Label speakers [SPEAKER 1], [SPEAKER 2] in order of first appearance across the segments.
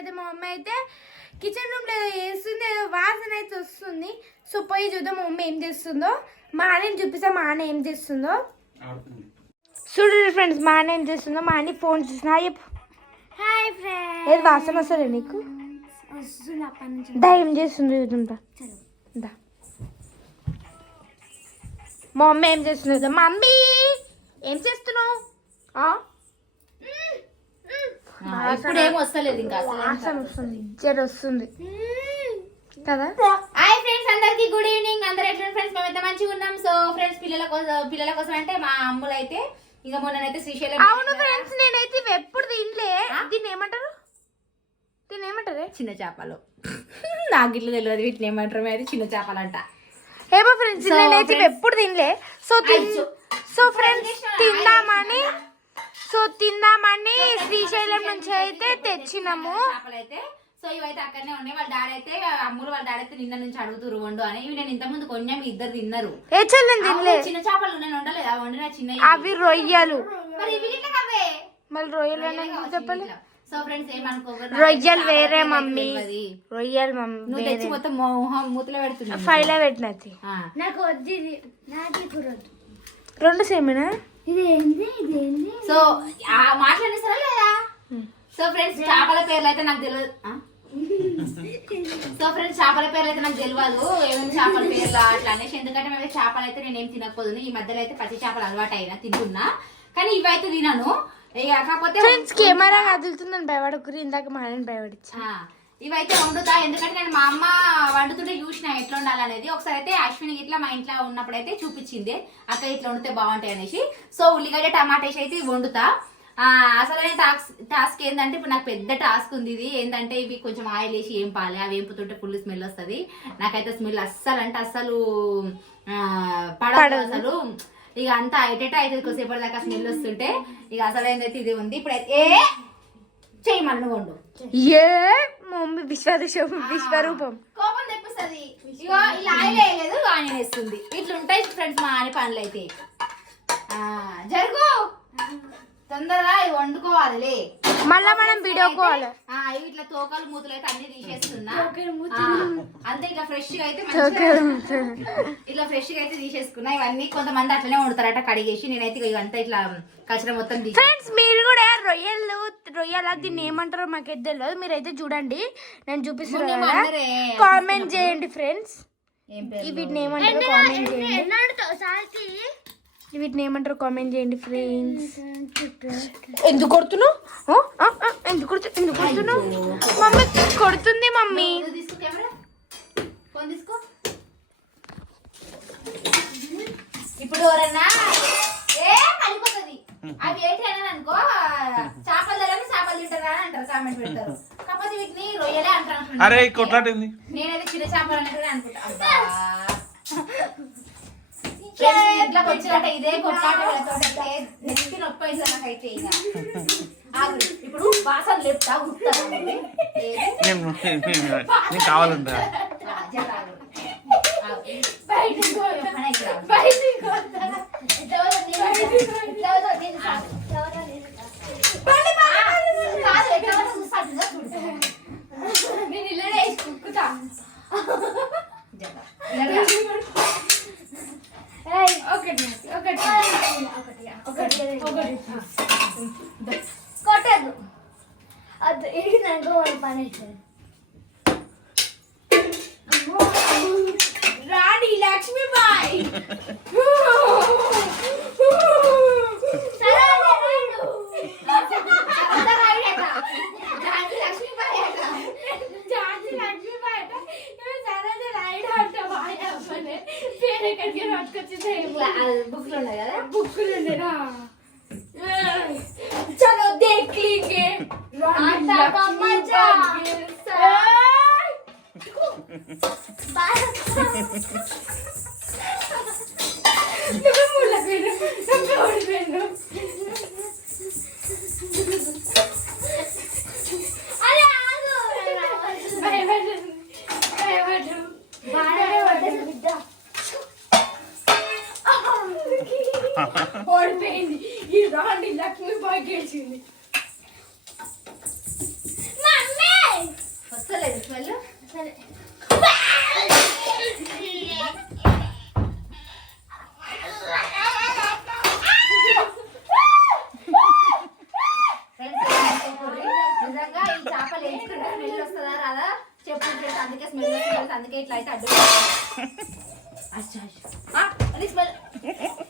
[SPEAKER 1] అయితే మా మమ్మీ అయితే కిచెన్ రూమ్లో ఏదో చేస్తుంది ఏదో వాసన అయితే వస్తుంది. సో పోయి చూద్దాం మా మమ్మీ ఏం చేస్తుందో. మా అన్నని చూపిస్తా మా అన్న ఏం చేస్తుందో. చూడండి ఫ్రెండ్స్ మా అన్న ఏం చేస్తుందో. మా అన్ని ఫోన్ చూసిన
[SPEAKER 2] హాయ్ ఫ్రెండ్స్
[SPEAKER 1] ఏది వాసన వస్తుంది నీకు?
[SPEAKER 2] వస్తుంది
[SPEAKER 1] దా ఏం చేస్తుంది చూద్దా దా. మా మమ్మీ ఏం చేస్తుంది చూద్దాం. మమ్మీ ఏం చేస్తున్నావు? ఆ?
[SPEAKER 3] ఇప్పుడు ఏం వస్తలేదు ఇంకా
[SPEAKER 1] జర వస్తుంది కదా?
[SPEAKER 3] హాయ్ ఫ్రెండ్స్ అందరికి గుడ్ ఈవినింగ్. అందరు ఎట్లా ఫ్రెండ్స్? మేమైతే మంచిగా ఉన్నాం. సో ఫ్రెండ్స్ పిల్లల కోసం పిల్లల కోసం అంటే మా అమ్ములు అయితే ఇక మొన్ననైతే శ్రీశైలం
[SPEAKER 1] అవును ఫ్రెండ్స్ నేనైతే ఇవి ఎప్పుడు తినలే. దీన్ని ఏమంటారు? దీన్ని ఏమంటారు?
[SPEAKER 3] చిన్న చేపలు. నాకు ఇట్లా తెలియదు వీటిని ఏమంటారు? అది చిన్న చేపలు అంట
[SPEAKER 1] ఏమో ఫ్రెండ్స్ నేనైతే ఎప్పుడు తినలే. సో. సో ఫ్రెండ్స్ తిందామని సో తిందామని శ్రీశైలం నుంచి అయితే తెచ్చినాము.
[SPEAKER 3] చేపలు అయితే సో ఇవైతే అక్కడనే ఉన్నాయి. వాళ్ళ డాడీ అయితే అమ్ములు వాళ్ళ డాడీ అయితే నిన్న నుంచి అడుగుతురు వండు అని. ఇవి నేను ఇంత ముందు కొంచెం మీ ఇద్దరు తిన్నారు. చిన్న చేపలు నేను వండలేదా? వండిన చిన్న
[SPEAKER 1] అవి రొయ్యలు.
[SPEAKER 3] మరి
[SPEAKER 1] రొయ్యలు అని ఎందుకు చెప్పాలి
[SPEAKER 3] సో ఫ్రెండ్స్ ఏమనుకోకూడదు.
[SPEAKER 1] రొయ్యలు వేరే
[SPEAKER 3] చేపలైతే
[SPEAKER 1] మమ్మీ. రొయ్యలు మమ్మీ
[SPEAKER 3] నువ్వు తెచ్చి మొత్తం మొహం మూతలో పెడుతున్నావు.
[SPEAKER 1] ఫైవ్ పెట్టినది.
[SPEAKER 3] ఆ.
[SPEAKER 2] నాకు వద్దు నాకు
[SPEAKER 1] రెండు సేమేనా?
[SPEAKER 3] సో ఆ మాట్లాడేస్తారా లేదా? సో ఫ్రెండ్స్ చేపల పేర్లు అయితే నాకు తెలియదు? సో ఫ్రెండ్స్ చేపల పేర్లు అయితే నాకు తెలియదు ఏమేమి చేపల పేర్లు అట్లా అనేసి. ఎందుకంటే మేము చేపలు అయితే నేను ఏం తినకపోదు ఈ మధ్యలో అయితే పచ్చి చేపలు అలవాటు అయినా తింటున్నా. కానీ ఇవైతే తినను. కాకపోతే
[SPEAKER 1] ఫ్రెండ్స్ కెమెరా కదులుతుందని భయపడకురి ఇందాక మా ఆయన భయపడిచ్చా
[SPEAKER 3] ఇవైతే వండుతా ఎందుకంటే నేను మా అమ్మ వండుతుంటే చూసిన ఎట్లా ఉండాలనేది ఒకసారి అయితే అశ్విని ఇట్లా మా ఇంట్లో ఉన్నప్పుడు అయితే చూపించింది. అక్క ఇట్లా వండితే బాగుంటాయి అనేసి. సో ఉల్లిగడ్డ టమాటా వేసి అయితే వండుతా. ఆ, అసలైన టాస్క్ టాస్క్ ఏంటంటే ఇప్పుడు నాకు పెద్ద టాస్క్ ఉంది ఇది. ఏంటంటే ఇవి కొంచెం ఆయిల్ వేసి ఏం పాలి అవి వేపుతుంటే ఫుల్ స్మెల్ వస్తుంది. నాకైతే స్మెల్ అస్సలు అంటే అస్సలు పడదు. అసలు. ఇక అంతా అయిటేట అయితే కొద్దిసేపటి దాకా స్మెల్ వస్తుంటే. ఇక అసలైందైతే ఇది ఉంది. ఇప్పుడు అయితే ఏ చెయ్యి మన్ను వండు.
[SPEAKER 1] ఏ? మా మమ్మీ విశ్వరూపం విశ్వరూపం.
[SPEAKER 3] కోపం తెప్పిస్తుంది. ఇగో ఇలా ఆయిల్ వేయలేదు ఆనియన్ వేస్తుంది ఇట్లా ఉంటాయి ఫ్రెండ్స్ మా ఆని పనులు అయితే ఆ, జరుగు. తొందరగా ఇవి వండుకోవాలిలే.
[SPEAKER 1] మళ్ళా మనం వీడియో కాల్
[SPEAKER 3] ఆ, ఇవి ఇట్లా తోకలు మూతులు అయితే అన్ని తీసేస్తున్నా. అంతే ఇట్లా ఫ్రెష్గా అయితే మంచిగా ఇట్లా ఫ్రెష్గా అయితే తీసేసుకున్నా. ఇవన్నీ కొంతమంది అట్లనే వండుతారట కడిగేసి. నేనైతే ఇవంతా ఇట్లా కచర మొత్తం
[SPEAKER 1] ఫ్రెండ్స్ మీరు కూడా రొయ్యలు రొయ్యల దీన్ని ఏమంటారో మాకైతే తెలియదు మీరైతే చూడండి. నేను
[SPEAKER 3] అందరే
[SPEAKER 1] కామెంట్ చేయండి ఫ్రెండ్స్ వీటిని ఏమంటారో కామెంట్ చేయండి. వీటిని ఏమంటారో? కామెంట్ చేయండి ఫ్రెండ్స్ ఎందుకు కొడుతున్నావు? ఆ? ఆ, ఆ, ఎందుకు కొడుతు ఎందుకు కొడుతున్నావు? మమ్మీ కొడుతుంది మమ్మీ.
[SPEAKER 3] ఇప్పుడు ఎవరన్నా? ఏ కలిపోతుంది అవి ఏంటి అని అనుకో చేపలు తెలని చేపలు తింటారా అని అంటారు కామెంట్ పెడతారు. కాకపోతే వీటిని రొయ్యలే అంటారు
[SPEAKER 4] అరే కొట్లాటింది
[SPEAKER 3] నేనైతే చిన్న చేపలు అన్నట్టుగా అనుకుంటా. వచ్చినట్ట ఇదే కొట్లాట నెత్తి నొప్పి అయితే నాకైతే ఇక ఆగు. ఇప్పుడు వాసన లేపుతా
[SPEAKER 4] నేను కావాలంటా
[SPEAKER 2] అది ఇడిగినాక వాళ్ళు పని అవుతుంది
[SPEAKER 3] రాణి లక్ష్మీబాయి బుక్లు ఉన్నాయి కదా
[SPEAKER 2] చలో ఓడిపోయింది ఈ రాండి లక్ష్మీ బాగా గెలిచింది.
[SPEAKER 3] అందుకే స్మెల్ వస్తుంది అందుకే ఇట్లా అయితే అడ్డు అది స్మెల్.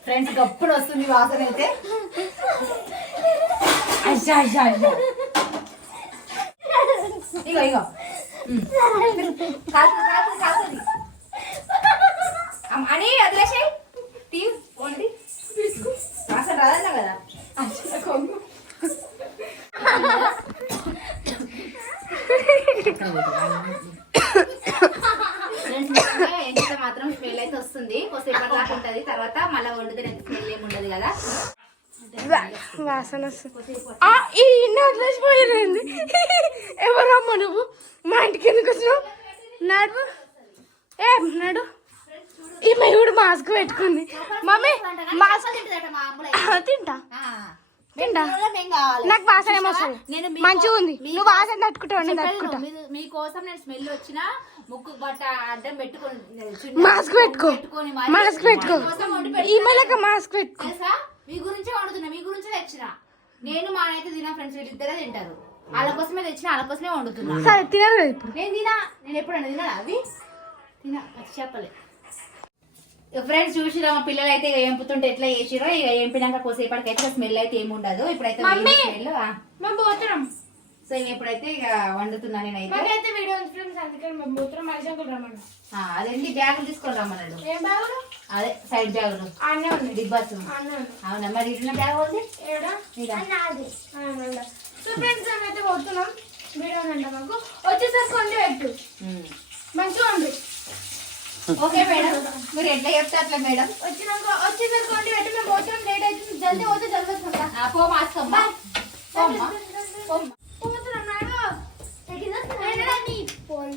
[SPEAKER 3] ఫ్రెండ్స్ గప్పుడు వస్తుంది వాసన అయితే. అచ్చా అచ్చా అచ్చా ఇగో ఇగో. అని వదిలేసాయి. తీ ఓన్లీ అసలు రాదన్నా కదా? మాత్రం స్మెల్ అయితే వస్తుంది. కొద్దిసేపటి దాకా ఉంటుంది. తర్వాత మళ్ళీ వండితే స్మెల్ ఏమి ఉండదు కదా.
[SPEAKER 1] వాసన ఈ ఇన్ని వదిలేసిపోయింది ఎవరమ్మా నువ్వు? మా ఇంటికి ఎందుకు వచ్చినావు? నడు? ఏ నడు? ఈ మయూడు మాస్క్ పెట్టుకుంది. మమ్మీ మాస్క్ తింటా
[SPEAKER 3] ఆ.
[SPEAKER 1] తింటా. నాకు వాసన
[SPEAKER 3] ఏమొస్తుంది
[SPEAKER 1] మంచిగా ఉంది. నువ్వు వాసన తట్టుకుంటావు? తట్టుకుంటా
[SPEAKER 3] మీకోసం నేను స్మెల్ వచ్చినా ముక్కు బట్ట అడ్డం పెట్టుకో.
[SPEAKER 1] మాస్క్ పెట్టుకో. మాస్క్ పెట్టుకో
[SPEAKER 3] మీకోసం
[SPEAKER 1] ఈ మాస్క్ పెట్టుకో
[SPEAKER 3] మీ గురించే వండుతున్నా మీ గురించే తెచ్చిన. నేను మా అయితే తిన ఫ్రెండ్స్ వీళ్ళిద్దరే తింటారు. వాళ్ళ కోసమే తెచ్చిన వాళ్ళ కోసమే వండుతున్నా.
[SPEAKER 1] సరే తినరు కదా ఇప్పుడు.
[SPEAKER 3] నేను తినా? నేను ఎప్పుడన్నా తినా అవి? తినా చెప్పలే. ఫ్రెండ్స్ చూసిరా మా పిల్లలు అయితే ఇక ఎంపుతుంటే ఎట్లా చేసిరో ఇక ఎంపినాక కోసేపటికి అయితే స్మెల్ అయితే ఏమి ఉండదు ఇప్పుడైతే! స్మెల్
[SPEAKER 1] పోతున్నాం.
[SPEAKER 3] సో ఇప్పుడైతే ఇక వండుతున్నా నేనైతే.
[SPEAKER 1] మాకైతే వీడియో ఉంది ఫ్రెండ్స్ అందుకని మేము రమ్మన్నా.
[SPEAKER 3] ఆ, అదేంటి బ్యాగులు తీసుకొని రమ్మన్నాడు.
[SPEAKER 1] ఏం బాగులు
[SPEAKER 3] అదే సైడ్ బ్యాగులు
[SPEAKER 1] అన్నీ అన్నీ ఉన్నాయి.
[SPEAKER 3] అవునా మరి ఇట్లా బ్యాగ్ ఉంది?
[SPEAKER 1] ఏడా? సో ఫ్రెండ్స్ మేమైతే పోతున్నాం వీడియో అంట మాకు. వచ్చేసరికి కొంచెం పెట్టు.
[SPEAKER 3] ఉమ్.
[SPEAKER 1] మంచిగా ఉంది
[SPEAKER 3] ఓకే మేడం. మీరు ఎట్లా చెప్తే అట్లా మేడం.
[SPEAKER 1] వచ్చినాక వచ్చేసరికి కొంచెం పెట్టు. మేము పోతున్నాం. లేట్ అవుతుంది. జల్దీ పోతే జల్దీ వస్తుందా
[SPEAKER 3] ఆ, పో మాస్కమ్మ పోమ్మా. పోమ్మా.
[SPEAKER 1] పోతున్నాం నాడు పోల్లా చేపల్ శ్రీశైలం చేపల్ చేపల్ చేపల్ శ్రీశైలం చేపల్ చేపల్ అయినాయా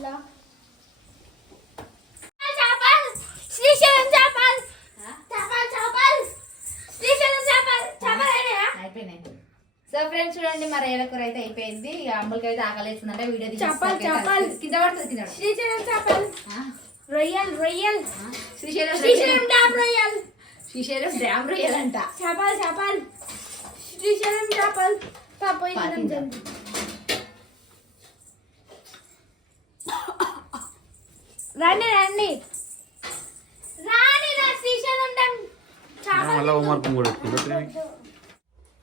[SPEAKER 3] సో ఫ్రెండ్స్ చూడండి మరి ఏలకూర అయితే అయిపోయింది. అమ్ములకి అయితే ఆకలేస్తుందంటే వీడియో ఇస్తాను.
[SPEAKER 1] చెప్పాలి.
[SPEAKER 3] కింద పడుతుంది కింద.
[SPEAKER 1] శ్రీశైలం చేపల్. రొయ్యల్ రొయ్యల్.
[SPEAKER 3] శ్రీశైలం
[SPEAKER 1] శ్రీశైలం డ్యామ్ రొయ్యల్.
[SPEAKER 3] శ్రీశైలం డ్యామ్ రొయ్యాలంట.
[SPEAKER 1] చేపల్ చేపల్. శ్రీశైలం చేపల్. పాపోయి
[SPEAKER 3] పాతిందా.
[SPEAKER 1] జల్దీ రండి రండి. రాని రా శ్రీశైలం డ్యామ్
[SPEAKER 4] మళ్ళీ హోంవర్క్ కూడా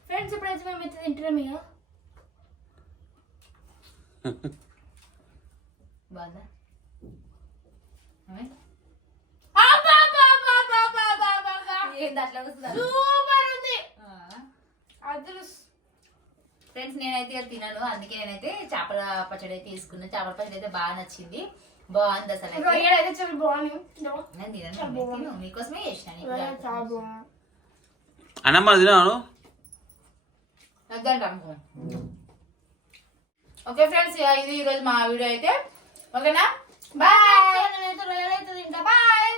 [SPEAKER 1] ఫ్రెండ్స్ ఇప్పుడైతే మేము అయితే తింటున్నాం ఇక
[SPEAKER 3] బాగా ఏమే? ఏంది అట్లా వస్తుందా?
[SPEAKER 1] సూపర్ ఉంది.
[SPEAKER 3] ఫ్రెండ్స్ నేనైతే తినను. అందుకే నేనైతే చేపల పచ్చడి అయితే తీసుకున్నా. చేపల పచ్చడి అయితే బాగా నచ్చింది. బాగుంది అసలు అయితే.
[SPEAKER 1] చాలా ఇదో.
[SPEAKER 3] నేను తినను నేను తిను. మీకోసమే చేసిన నీకు
[SPEAKER 1] రొయ్యలు చాలా బాగున్నాయి
[SPEAKER 4] అన్నమ్మ తిన్నాను.
[SPEAKER 3] ఓకే ఫ్రెండ్స్ ఇది ఈరోజు మా వీడియో అయితే ఓకేనా బాయ్
[SPEAKER 1] బాయ్